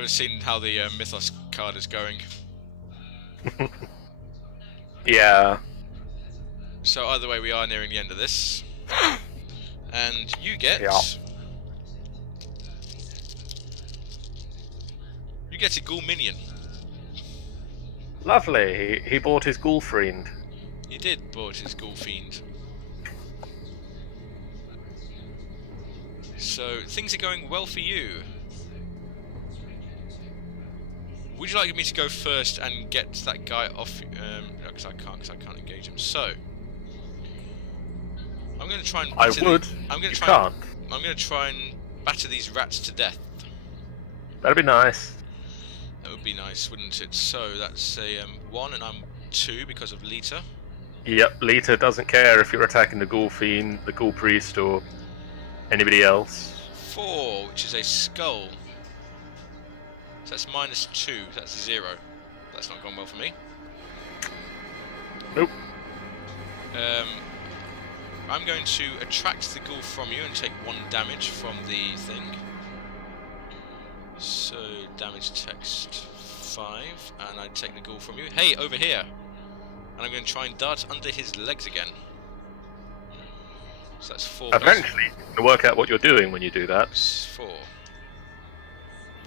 I've just seen how the Mythos card is going. Yeah. So either way, we are nearing the end of this. And you get... Yeah. You get a ghoul minion. Lovely. He bought his ghoul friend. He did bought his ghoul fiend. So things are going well for you. Would you like me to go first and get that guy off? No, because I can't engage him. So I'm going to try and. I would. I'm going you to try. can't. I'm going to try and batter these rats to death. That'd be nice. That would be nice, wouldn't it? So that's a 1, and I'm 2 because of Lita. Yep, Lita doesn't care if you're attacking the ghoul fiend, the ghoul priest, or anybody else. 4, which is a skull. So that's -2. That's 0. That's not gone well for me. Nope. I'm going to attract the ghoul from you and take 1 damage from the thing. So damage text 5, and I take the ghoul from you. Hey, over here! And I'm going to try and dart under his legs again. So that's 4. Eventually, you work out what you're doing when you do that. 4.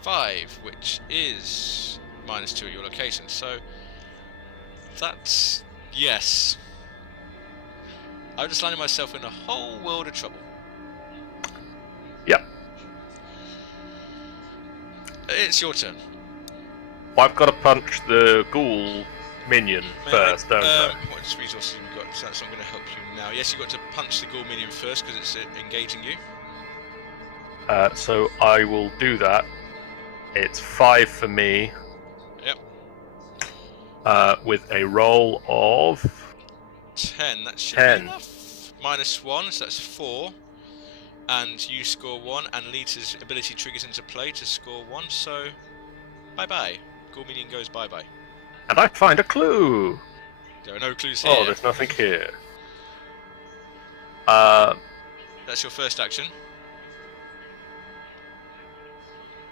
5, which is -2 at your location. So that's yes. I've just landed myself in a whole world of trouble. Yep. It's your turn. Well, I've got to punch the ghoul minion first, don't I? What resources have we got? So that's not going to help you now. Yes, you've got to punch the ghoul minion first because it's engaging you. So I will do that. It's 5 for me. Yep. With a roll of 10. That should 10. be enough. -1, so that's 4. And you score 1, and Lita's ability triggers into play to score 1, so bye-bye. Ghoul minion goes bye-bye. And I find a clue! There are no clues here. Oh, there's nothing here. That's your first action.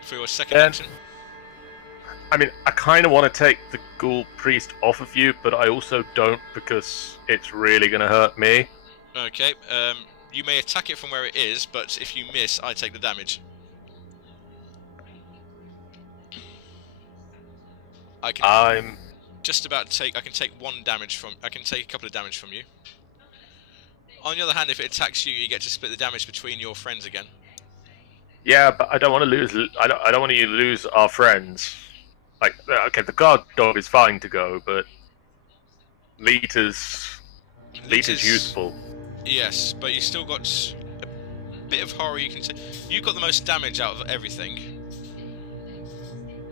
For your second action. I mean, I kind of want to take the ghoul priest off of you, but I also don't because it's really going to hurt me. Okay, you may attack it from where it is, but if you miss, I take the damage. I'm just about to take. I can take 1 damage from. I can take a couple of damage from you. On the other hand, if it attacks you, you get to split the damage between your friends again. Yeah, but I don't want to lose. I don't want to lose our friends. Like, okay, the guard dog is fine to go, but Lita's useful. Yes, but you still got a bit of horror. You can take. You got the most damage out of everything,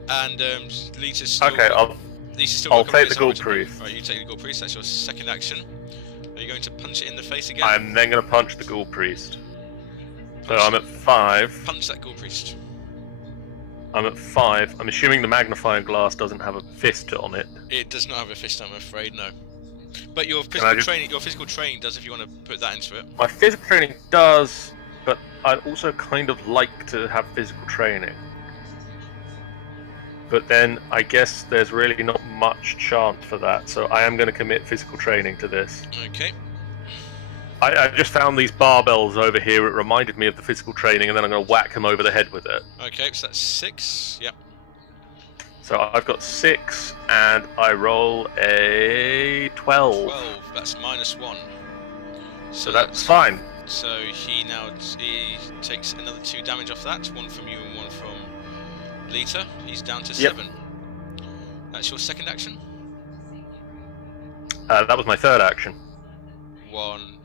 and Lita's still. Okay, I'll take the ghoul priest. Right, you take the ghoul priest. That's your second action. Are you going to punch it in the face again? I'm then going to punch the ghoul priest. So I'm at 5. Punch that ghoul priest. I'm at 5. I'm assuming the magnifying glass doesn't have a fist on it. It does not have a fist, I'm afraid, no. But your physical training does, if you want to put that into it. My physical training does, but I'd also kind of like to have physical training. But then I guess there's really not much chance for that, so I am going to commit physical training to this. Okay. I just found these barbells over here. It reminded me of the physical training, and then I'm going to whack him over the head with it. Okay, so that's 6. Yep. So I've got 6, and I roll a 12. 12. That's -1. So that's fine. So he takes another 2 damage off that. 1 from you and 1 from Lita. He's down to 7. Yep. That's your second action. That was my third action. 1.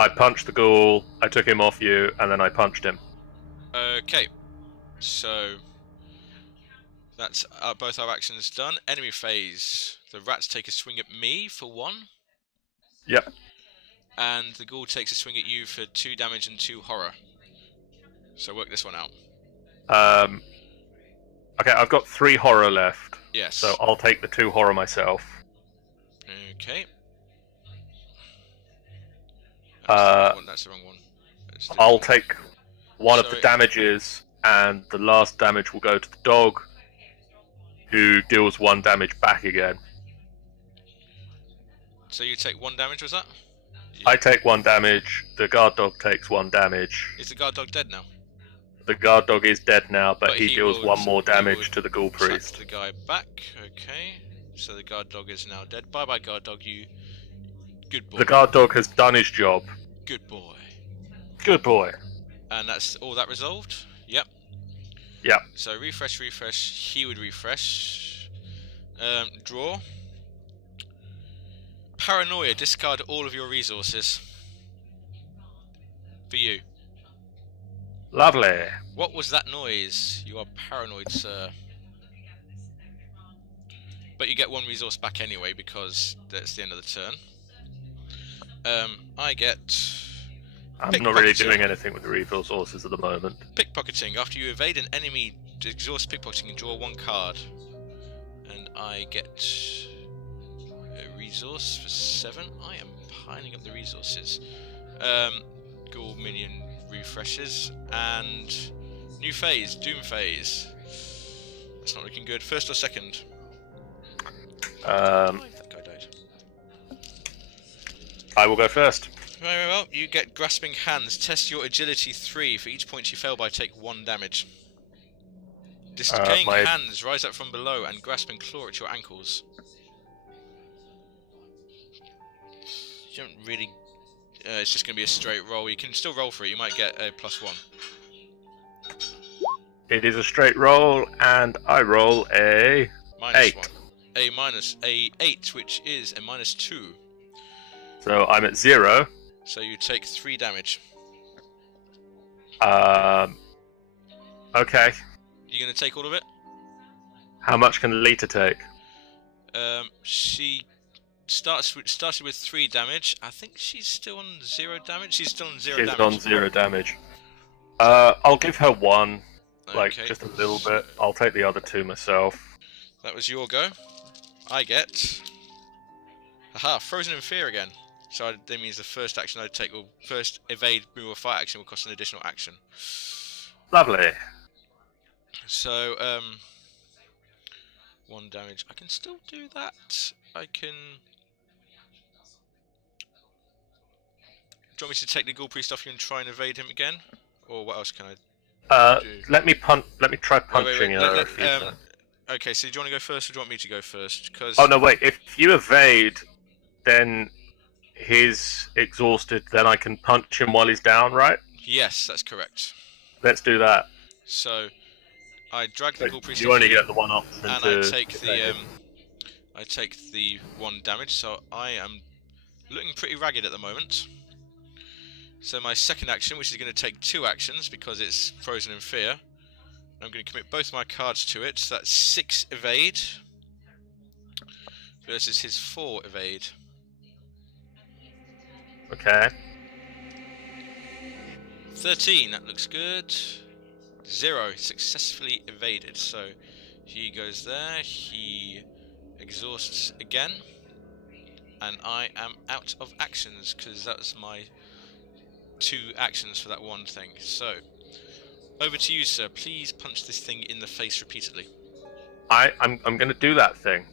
I punched the ghoul, I took him off you, and then I punched him. Okay, so that's both our actions done. Enemy phase. The rats take a swing at me for 1. Yep. And the ghoul takes a swing at you for 2 damage and 2 horror. So work this one out. Okay, I've got 3 horror left. Yes. So I'll take the 2 horror myself. Okay. That's the wrong one. I'll take one of the damages and the last damage will go to the dog, who deals 1 damage back again. So you take 1 damage, was that? I take 1 damage, the guard dog takes 1 damage. Is the guard dog dead now? The guard dog is dead now, but he deals will, 1 more damage to the ghoul priest. The guy back, okay. So the guard dog is now dead. Bye bye, guard dog, you good boy. The guard dog has done his job. Good boy. Good boy. And that's all that resolved? Yep. Yep. So refresh, he would refresh. Draw. Paranoia, discard all of your resources. For you. Lovely. What was that noise? You are paranoid, sir. But you get 1 resource back anyway, because that's the end of the turn. I get... I'm not really doing anything with the resources at the moment. Pickpocketing. After you evade an enemy, exhaust pickpocketing and draw 1 card. And I get a resource for 7. I am piling up the resources. Ghoul minion refreshes. And new phase, Doom phase. That's not looking good. First or second? That guy died. I will go first. Very well. You get grasping hands. Test your agility 3. For each point you fail by, take 1 damage. Decaying hands rise up from below and grasp and claw at your ankles. You don't really... it's just going to be a straight roll. You can still roll for it. You might get a +1. It is a straight roll, and I roll a -1. 8. A 8, which is a -2. So I'm at 0. So you take 3 damage. Okay. You going to take all of it? How much can Lita take? She started with 3 damage. I think she's still on 0 damage. She's still on 0 damage. She's on 0 damage. I'll give her 1. Like, Okay. just a little bit. I'll take the other 2 myself. That was your go. I get... Aha, frozen in fear again. So that means the first action I take will... First evade, move or fight action will cost an additional action. Lovely. So, 1 damage. I can still do that. I can... Do you want me to take the Ghoul Priest off you and try and evade him again? Or what else can I do? Let me try punching her. Okay, so do you want to go first or do you want me to go first? Cause... Oh no, wait. If you evade, then he's exhausted. Then I can punch him while he's down, right? Yes, that's correct. Let's do that. So I drag the Ghoul Priest. You only get the 1 option. And I take the 1 damage. So I am looking pretty ragged at the moment. So my second action, which is going to take 2 actions because it's frozen in fear. I'm going to commit both my cards to it. So that's 6 evade versus his 4 evade. Okay. 13, that looks good. 0, successfully evaded. So he goes there, he exhausts again. And I am out of actions because that was my 2 actions for that 1 thing. So, over to you, sir. Please punch this thing in the face repeatedly. I'm going to do that thing.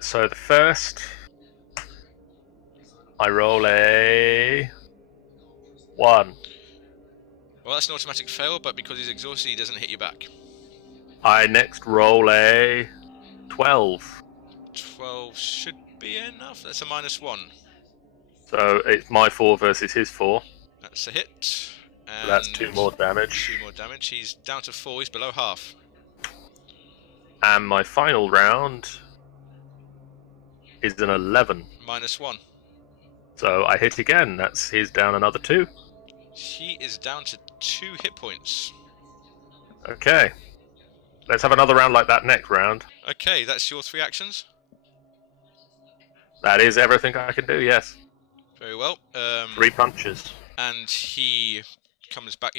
So the first, I roll a 1. Well, that's an automatic fail, but because he's exhausted, he doesn't hit you back. I next roll a 12. 12 should be enough. That's a -1. So it's my 4 versus his 4. That's a hit. And So that's 2 more damage. 2 more damage. He's down to 4. He's below half. And my final round is an 11. -1. So I hit again. He's down another 2. He is down to 2 hit points. Okay. Let's have another round like that next round. Okay, that's your 3 actions. That is everything I can do, yes. Very well. 3 punches. And he comes back.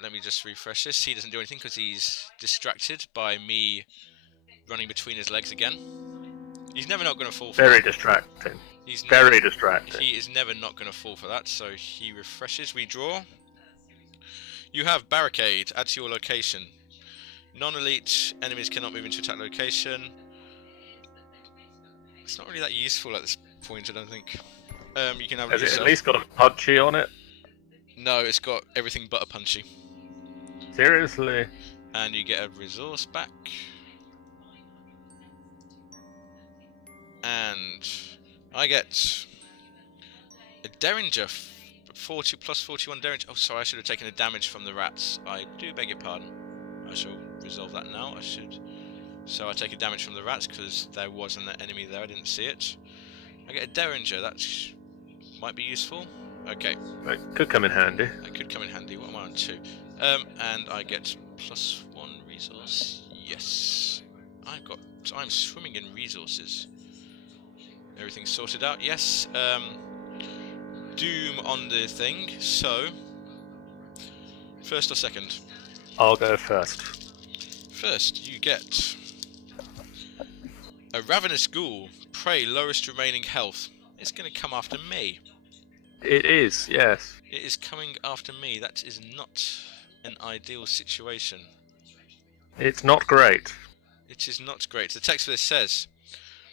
Let me just refresh this. He doesn't do anything because he's distracted by me running between his legs again. He's never not going to fall. Very distracting. He's very distracting. He is never not going to fall for that, so he refreshes. We draw. You have Barricade. Add to your location. Non-elite enemies cannot move into attack location. It's not really that useful at this point, I don't think. You can have it Has it yourself. at least got a punchy on it? No, it's got everything but a punchy. Seriously? And you get a resource back. And I get a Derringer, 40 plus 41 Derringer. Oh, sorry, I should have taken the damage from the rats. I do beg your pardon. I shall resolve that now. I should. So I take a damage from the rats because there wasn't an enemy there. I didn't see it. I get a Derringer. That might be useful. Okay. It could come in handy. It could come in handy. What am I on 2? And I get plus 1 resource. Yes. I'm swimming in resources. Everything's sorted out. Yes. Doom on the thing. So, first or second? I'll go first. First, you get a ravenous ghoul. Prey, lowest remaining health. It's going to come after me. It is, yes. It is coming after me. That is not an ideal situation. It's not great. It is not great. The text for this says,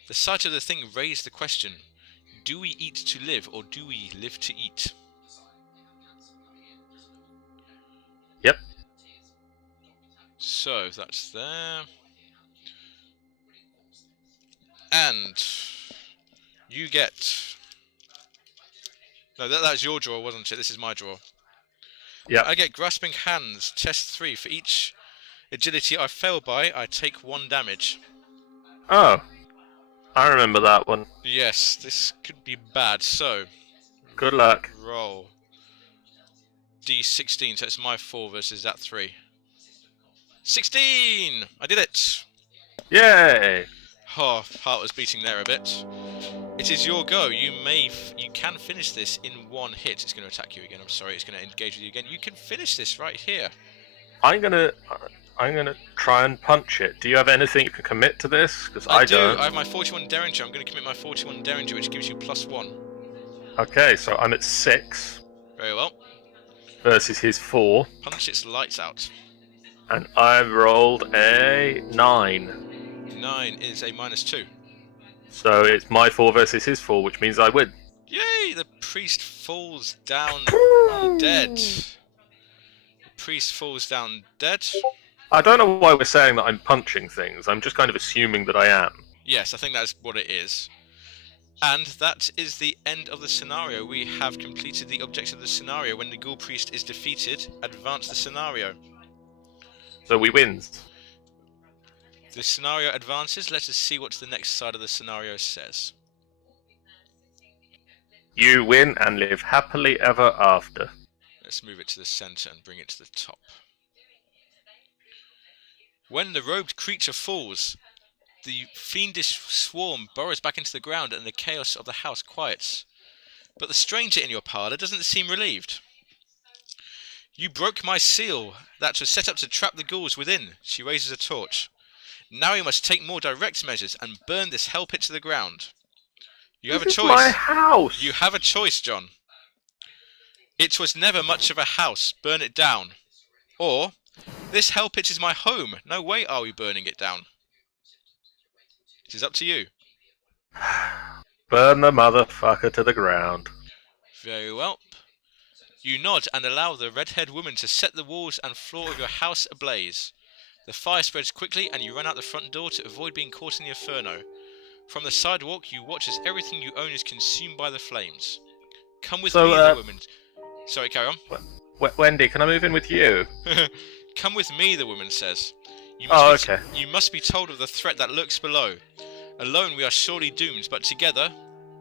the sight of the thing raised the question, do we eat to live or do we live to eat? Yep. So, that's there. And you get... No, that was your draw, wasn't it? This is my draw. Yeah. I get Grasping Hands, test 3. For each agility I fail by, I take 1 damage. Oh. I remember that one. Yes, this could be bad. So, good luck. Roll. D16, so it's my 4 versus that 3. 16! I did it! Yay! Oh, heart was beating there a bit. It is your go. You can finish this in 1 hit. It's going to attack you again. I'm sorry. It's going to engage with you again. You can finish this right here. I'm gonna try and punch it. Do you have anything you can commit to this? Because I don't. I have my 41 Derringer. I'm going to commit my 41 Derringer, which gives you +1. Okay, so I'm at 6. Very well. Versus his 4. Punch its lights out. And I've rolled a 9. 9 is a -2. So it's my 4 versus his 4, which means I win. Yay! The priest falls down dead. The priest falls down dead. I don't know why we're saying that I'm punching things. I'm just kind of assuming that I am. Yes, I think that's what it is. And that is the end of the scenario. We have completed the objective of the scenario. When the ghoul priest is defeated, advance the scenario. So we win. The scenario advances. Let us see what the next side of the scenario says. You win and live happily ever after. Let's move it to the center and bring it to the top. When the robed creature falls, the fiendish swarm burrows back into the ground and the chaos of the house quiets. But the stranger in your parlour doesn't seem relieved. You broke my seal that was set up to trap the ghouls within. She raises a torch. Now you must take more direct measures and burn this hell pit to the ground. You have a choice. My house. You have a choice, John. It was never much of a house. Burn it down. Or, this hell pit is my home. No way are we burning it down. It is up to you. Burn the motherfucker to the ground. Very well. You nod and allow the red-haired woman to set the walls and floor of your house ablaze. The fire spreads quickly and you run out the front door to avoid being caught in the inferno. From the sidewalk, you watch as everything you own is consumed by the flames. Come with me, the woman... Sorry, carry on. Wendy, can I move in with you? Come with me, the woman says. Okay. You must be told of the threat that lurks below. Alone we are surely doomed, but together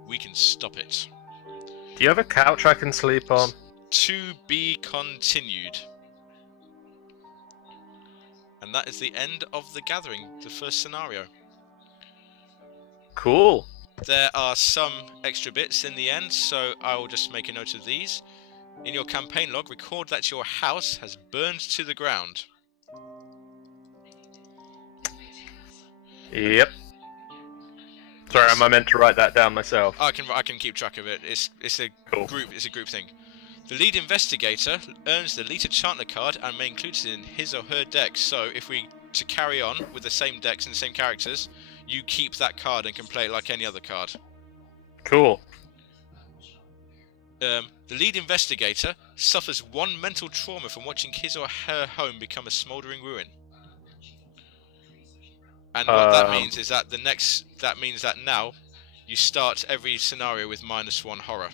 we can stop it. Do you have a couch I can sleep on? To be continued. And that is the end of the gathering, the first scenario. Cool. There are some extra bits in the end, so I will just make a note of these. In your campaign log, record that your house has burned to the ground. Yep. Sorry, am I meant to write that down myself? I can keep track of it. It's a Cool. group thing. The lead investigator earns the Lead Enchantment card and may include it in his or her deck. So if we to carry on with the same decks and the same characters, you keep that card and can play it like any other card. Cool. The lead investigator suffers 1 mental trauma from watching his or her home become a smouldering ruin. And what that means is that that means that now you start every scenario with -1 horror.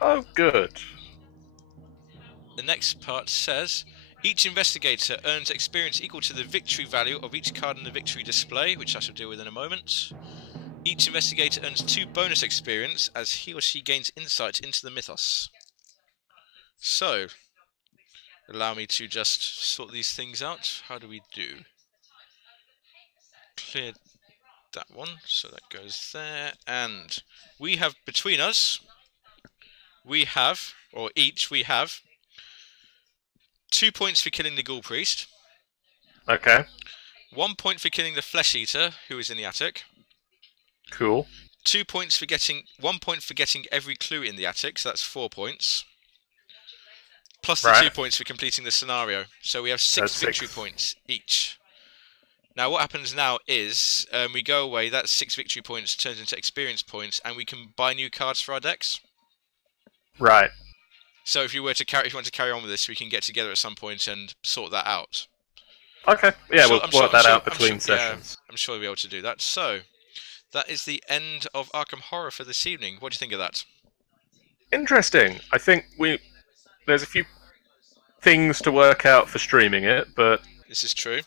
Oh, good. The next part says, each investigator earns experience equal to the victory value of each card in the victory display, which I shall deal with in a moment. Each investigator earns 2 bonus experience as he or she gains insight into the mythos. So, allow me to just sort these things out. How do we do? Clear that one, so that goes there. And we have, between us, we have 2 points for killing the Ghoul Priest. Okay. 1 point for killing the Flesh Eater, who is in the attic. Cool. 2 points for getting 1 point for getting every clue in the attic, so that's 4 points. Plus the 2 points for completing the scenario. So we have 6 victory points each. Now what happens now is we go away, that 6 victory points turns into experience points, and we can buy new cards for our decks. Right. So if you want to carry on with this, we can get together at some point and sort that out. Okay. Yeah, we'll work that out between sessions. Yeah, I'm sure we'll be able to do that. So that is the end of Arkham Horror for this evening. What do you think of that? Interesting. I think there's a few things to work out for streaming it, but this is true.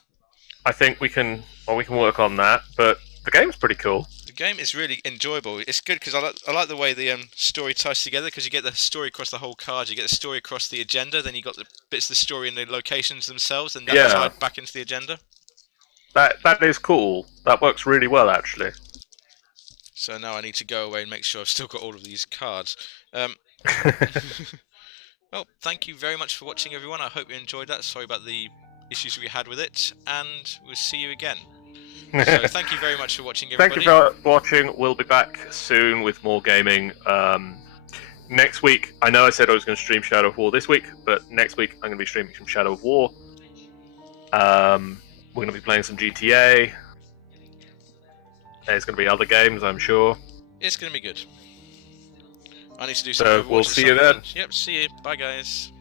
I think we can work on that. But the game's pretty cool. The game is really enjoyable. It's good because I like the way the story ties together, because you get the story across the whole card, you get the story across the agenda, then you got the bits of the story in the locations themselves, and that's tied back into the agenda. That is cool. That works really well, actually. So now I need to go away and make sure I've still got all of these cards. Well, thank you very much for watching, everyone. I hope you enjoyed that. Sorry about the issues we had with it, and we'll see you again. So thank you very much for watching, everybody. Thank you for watching. We'll be back soon with more gaming. Next week, I know I said I was going to stream Shadow of War this week, but next week I'm going to be streaming some Shadow of War. We're going to be playing some GTA. There's going to be other games, I'm sure. It's going to be good. I need to do something. So we'll see you then. Yep, see you. Bye, guys.